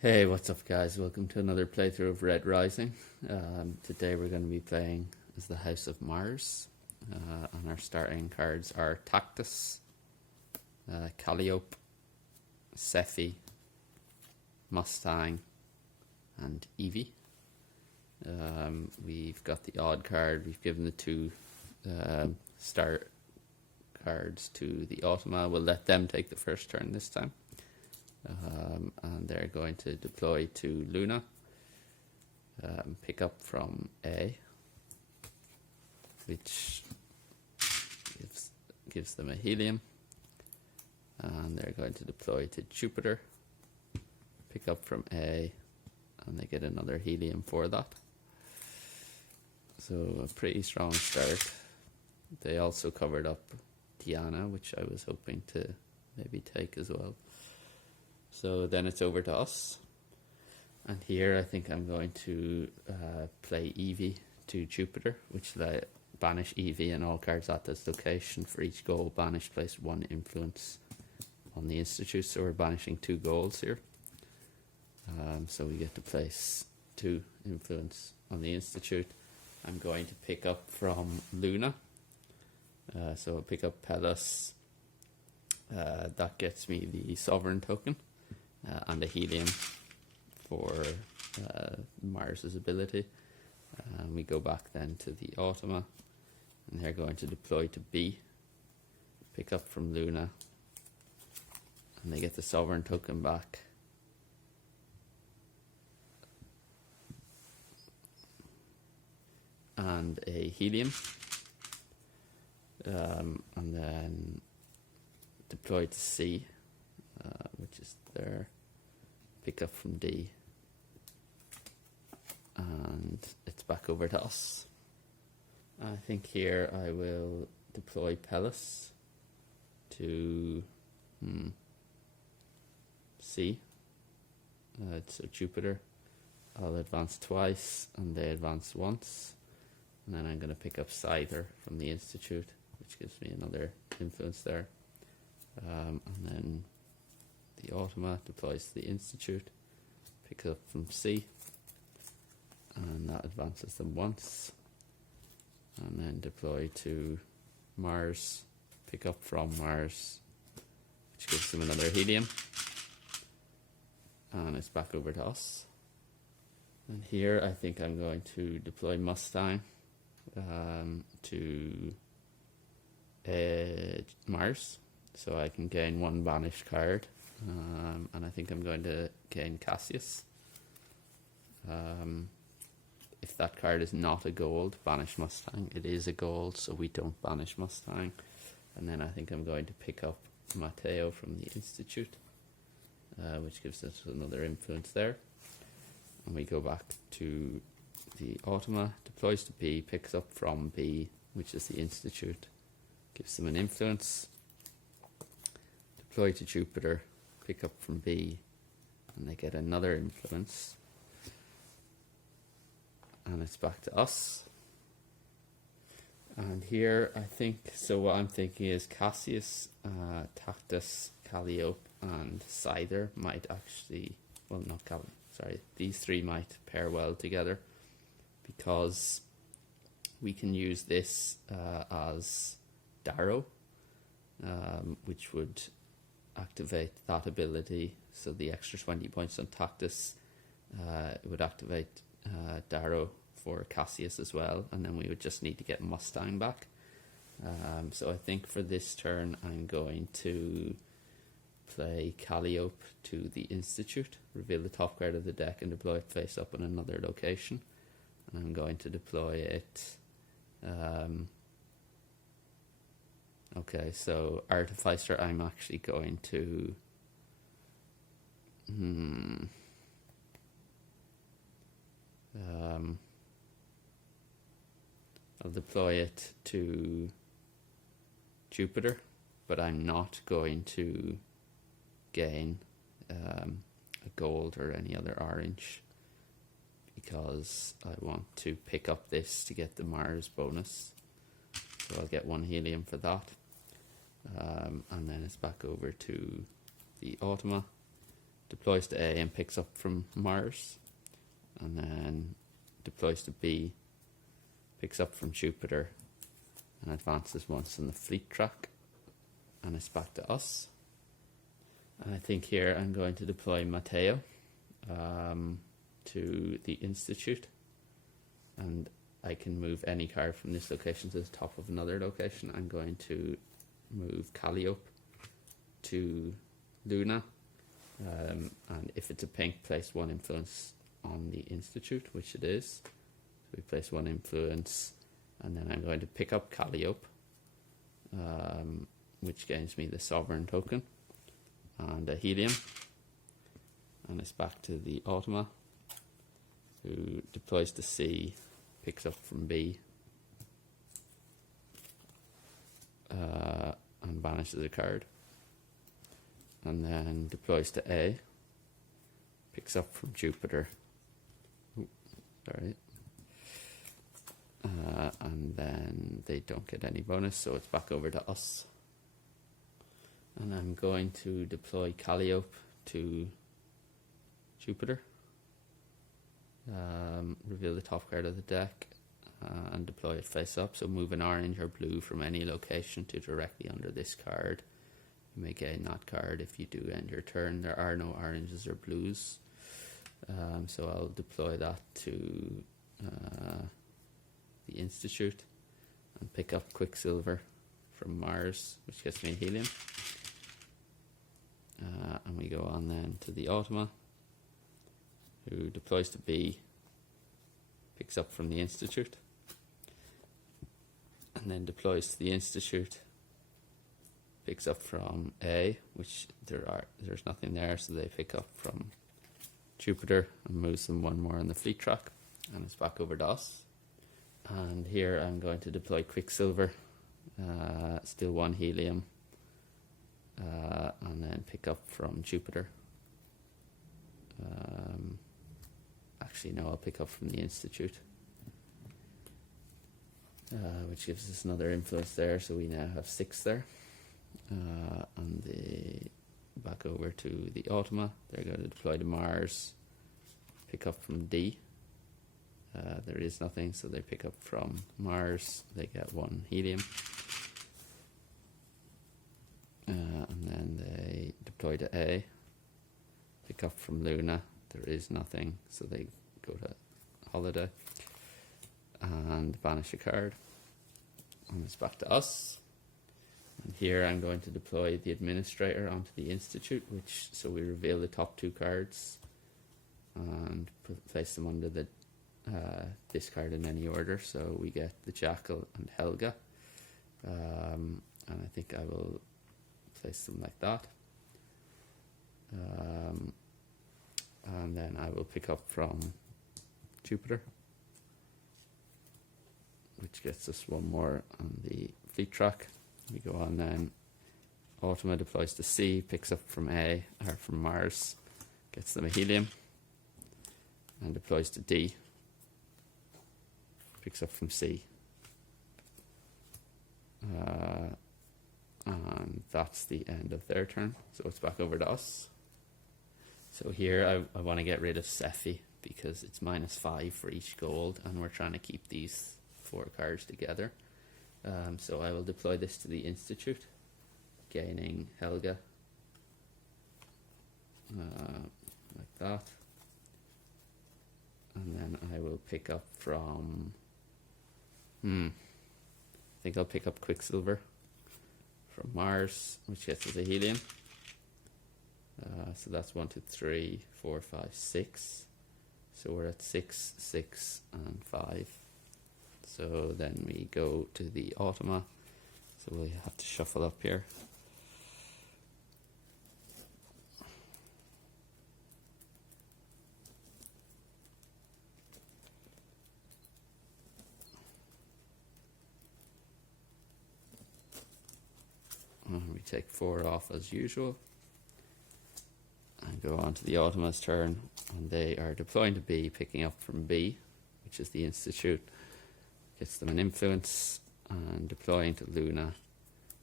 Hey, what's up, guys? Welcome to another playthrough of Red Rising. Today we're going to be playing as the House of Mars, and our starting cards are Tactus, Calliope, Sephi, Mustang, and Evie. We've got the odd card. We've given the two start cards to the Automa. We'll let them take the first turn this time. And they're going to deploy to Luna, pick up from A, which gives them a helium, and they're going to deploy to Jupiter, pick up from A, and they get another helium for that. So a pretty strong start. They also covered up Diana, which I was hoping to maybe take as well. So then it's over to us. And here I think I'm going to play Evie to Jupiter, which will banish Evie and all cards at this location. For each goal banished, place one influence on the Institute. So we're banishing 2 goals here. So we get to place 2 influence on the Institute. I'm going to pick up from Luna. So I'll pick up Pelus. That gets me the Sovereign token. And a helium for Mars's ability. We go back then to the Automa, and they're going to deploy to B, pick up from Luna, and they get the Sovereign token back. And a helium, and then deploy to C, which is there. Pick up from D, and it's back over to us. I think here I will deploy Pelus to C. So Jupiter, I'll advance twice and they advance once, and then I'm going to pick up Scyther from the Institute, which gives me another influence there, and then the Automa deploys to the Institute, picks up from C, and that advances them once, and then deploy to Mars, pick up from Mars, which gives them another helium, and it's back over to us. And here I think I'm going to deploy Mustang to Mars, so I can gain 1 banished card. And I think I'm going to gain Cassius. If that card is not a gold, banish Mustang. It is a gold, so we don't banish Mustang. And then I think I'm going to pick up Matteo from the Institute, which gives us another influence there. And we go back to the Automa, deploys to B, picks up from B, which is the Institute, gives them an influence. Deploy to Jupiter, pick up from B, and they get another influence, and it's back to us. And here I think, so what I'm thinking is Cassius, Tactus, Calliope, and Scyther might actually, well, not Calliope, sorry, these 3 might pair well together, because we can use this as Darrow, which would activate that ability. So the extra 20 points on Tactus, it would activate Darrow for Cassius as well, and then we would just need to get Mustang back. So I think for this turn I'm going to play Calliope to the Institute, reveal the top card of the deck and deploy it face up in another location. And I'm going to deploy it. Okay, so Artificer, I'm actually going to I'll deploy it to Jupiter, but I'm not going to gain a gold or any other orange, because I want to pick up this to get the Mars bonus. So I'll get 1 helium for that. And then it's back over to the Automa, deploys to A and picks up from Mars, and then deploys to B, picks up from Jupiter, and advances once on the fleet track, and it's back to us. And I think here I'm going to deploy Matteo to the Institute, and I can move any card from this location to the top of another location. I'm going to move Calliope to Luna, and if it's a pink, place one influence on the Institute, which it is. So we place one influence, and then I'm going to pick up Calliope, which gains me the Sovereign token and a Helium, and it's back to the Automa, who deploys to C, picks up from B, and banishes a card, and then deploys to A, picks up from Jupiter, and then they don't get any bonus, so it's back over to us. And I'm going to deploy Calliope to Jupiter, reveal the top card of the deck, and deploy it face up. So move an orange or blue from any location to directly under this card. You may gain that card if you do end your turn. There are no oranges or blues, so I'll deploy that to the Institute and pick up Quicksilver from Mars, which gets me a Helium. And we go on then to the Automa, who deploys to B, picks up from the Institute, and then deploys to the Institute, picks up from A, which there's nothing there, so they pick up from Jupiter and moves them one more on the fleet track, and it's back over to us. And here I'm going to deploy Quicksilver, steal one Helium, and then pick up from Jupiter. Actually, no, I'll pick up from the Institute, which gives us another influence there, so we now have 6 there. And back over to the Automa, they're going to deploy to Mars, pick up from D. There is nothing, so they pick up from Mars, they get 1 Helium. And then they deploy to A, pick up from Luna, there is nothing, so they go to Holiday and banish a card, and it's back to us. And here I'm going to deploy the Administrator onto the Institute, so we reveal the top 2 cards and place them under the discard in any order. So we get the Jackal and Helga, and I think I will place them like that, and then I will pick up from Jupiter, which gets us 1 more on the fleet track. We go on then, Automa deploys to C, picks up from A, or from Mars, gets them a Helium, and deploys to D, picks up from C. And that's the end of their turn, so it's back over to us. So here I want to get rid of Sephi because it's -5 for each gold, and we're trying to keep these 4 cards together. So I will deploy this to the Institute, gaining Helga, like that. And then I will pick up from, I think I'll pick up Quicksilver from Mars, which gets us a Helium. So that's 1, 2, 3, 4, 5, 6. So we're at 6, 6, and 5. So then we go to the Automa. So we'll have to shuffle up here. And we take 4 off as usual. And go on to the Automa's turn. And they are deploying to B, picking up from B, which is the Institute. Gets them an influence, and deploying to Luna,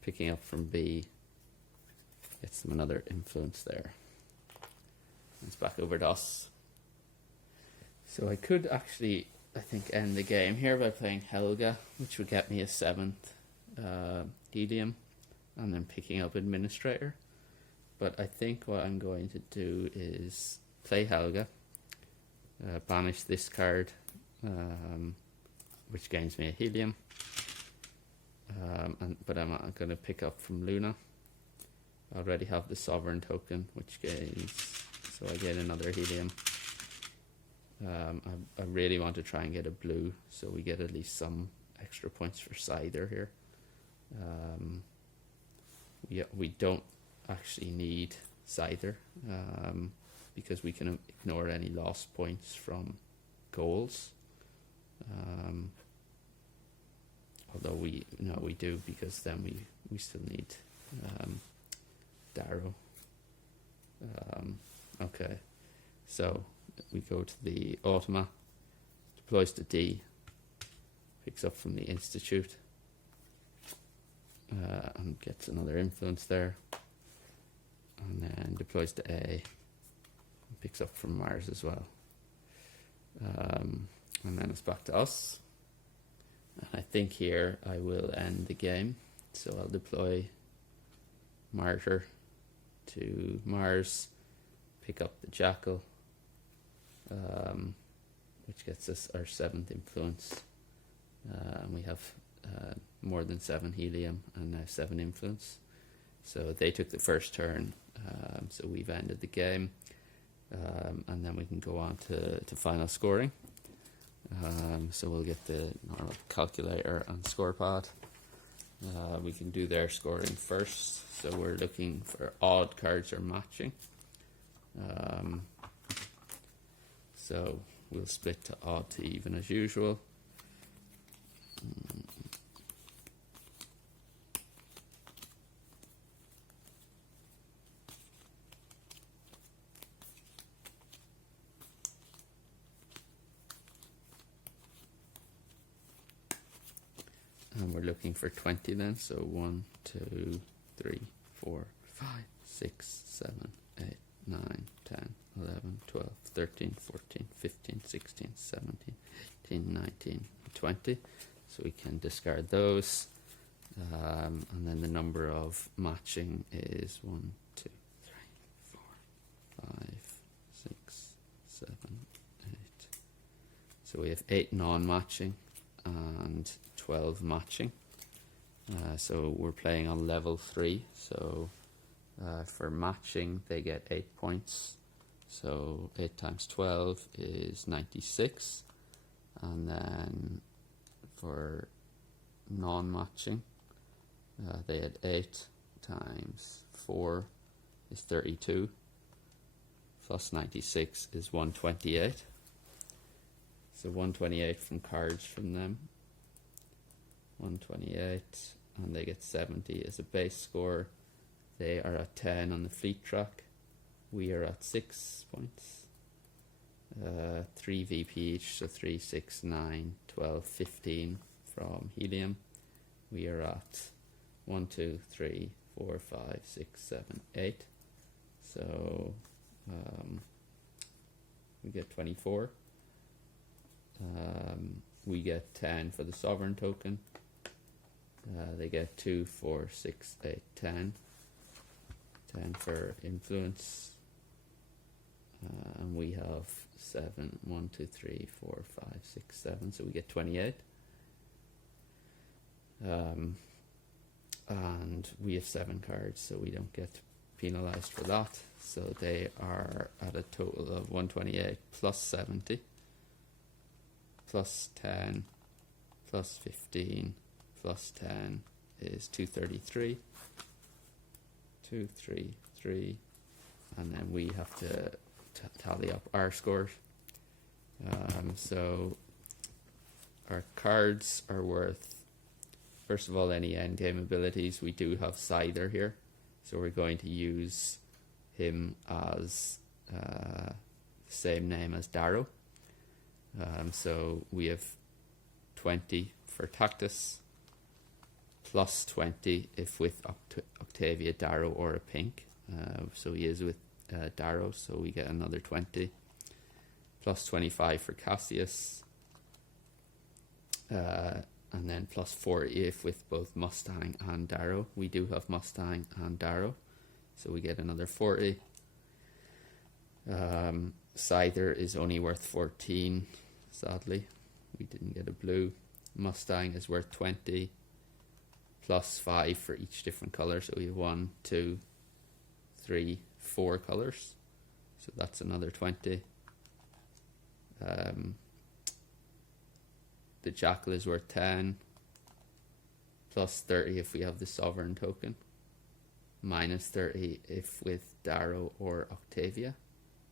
picking up from B, gets them another influence there. It's back over to us. So I could actually, I think, end the game here by playing Helga, which would get me a 7th helium, and then picking up Administrator. But I think what I'm going to do is play Helga, banish this card, which gains me a helium, but I'm going to pick up from Luna. I already have the Sovereign token, which gains, so I get another helium. I really want to try and get a blue, so we get at least some extra points for Scyther here. We don't actually need Scyther, because we can ignore any lost points from goals. Although we do, because then we still need Darrow. Okay, so we go to the Automa, deploys to D, picks up from the Institute, and gets another influence there, and then deploys to A, and picks up from Mars as well. And then it's back to us. And I think here I will end the game. So I'll deploy Martyr to Mars, pick up the Jackal, which gets us our 7th influence. And we have more than 7 helium and now 7 influence. So they took the first turn, so we've ended the game. And then we can go on to final scoring. So we'll get the normal calculator and scorepad. We can do their scoring first. So we're looking for odd cards or matching. So we'll split to odd to even as usual. And we're looking for 20 then, so 1, 2, 3, 4, 5, 6, 7, 8, 9, 10, 11, 12, 13, 14, 15, 16, 17, 18, 19, 20. So we can discard those. And then the number of matching is 1, 2, 3, 4, 5, 6, 7, 8. So we have 8 non-matching and 12 matching. So we're playing on level 3. So for matching they get 8 points. So 8 times 12 is 96. And then for non-matching they had 8 times 4 is 32. Plus 96 is 128. So 128 from cards from them. 128, and they get 70 as a base score. They are at 10 on the fleet track. We are at 6 points. 3 VP each, so 3, 6, 9, 12, 15 from helium. We are at 1, 2, 3, 4, 5, 6, 7, 8. So we get 24. We get 10 for the Sovereign token. They get 2, 4, 6, 8, 10. 10 for influence. And we have 7, 1, 2, 3, 4, 5, 6, 7. So we get 28. And we have 7 cards, so we don't get penalized for that. So they are at a total of 128 plus 70. Plus 10, plus 15, plus 10 is 233. 233, and then we have to tally up our scores. So our cards are worth, first of all, any endgame abilities. We do have Scyther here, so we're going to use him as the same name as Darrow. So we have 20 for Tactus, plus 20 if with Octavia, Darrow, or a pink. So he is with Darrow, so we get another 20. Plus 25 for Cassius. And then plus 40 if with both Mustang and Darrow. We do have Mustang and Darrow, so we get another 40. Scyther is only worth 14, sadly. We didn't get a blue. Mustang is worth 20, plus 5 for each different colour. So we have 1, 2, 3, 4 colours. So that's another 20. The Jackal is worth 10, plus 30 if we have the Sovereign token, minus 30 if with Darrow or Octavia,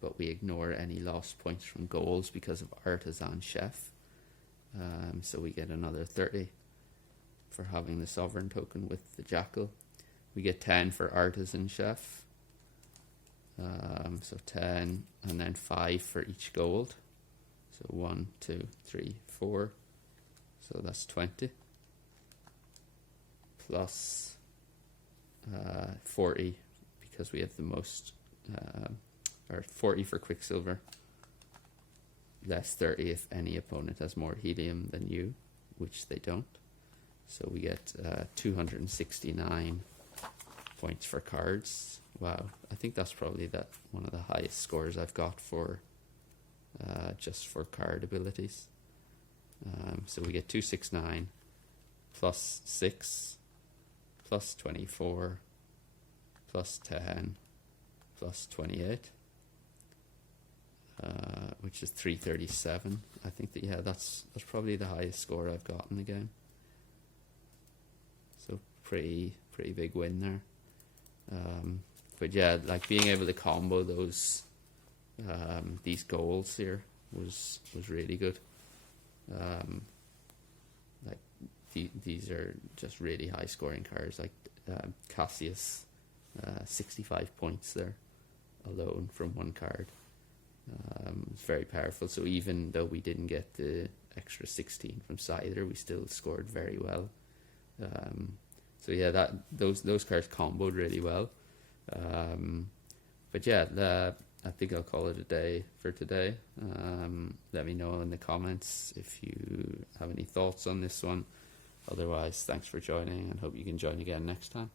but we ignore any lost points from goals because of Artisan Chef. So we get another 30 for having the Sovereign token with the Jackal. We get 10 for Artisan Chef, so 10, and then 5 for each gold. So 1, 2, 3, 4. So that's 20. Plus 40 because we have the most, or 40 for Quicksilver. Less 30 if any opponent has more helium than you, which they don't. So we get 269 points for cards. Wow, I think that's probably one of the highest scores I've got for just for card abilities. So we get 269 plus 6 plus 24 plus 10 plus 28, which is 337. I think that, yeah, that's probably the highest score I've got in the game. So pretty big win there. But yeah, like being able to combo those these goals here was really good. Like these are just really high scoring cards, like Cassius, 65 points there alone from one card. It's very powerful. So even though we didn't get the extra 16 from Scyther, we still scored very well. So yeah, those cards comboed really well. But yeah, I think I'll call it a day for today. Let me know in the comments if you have any thoughts on this one. Otherwise, thanks for joining and hope you can join again next time.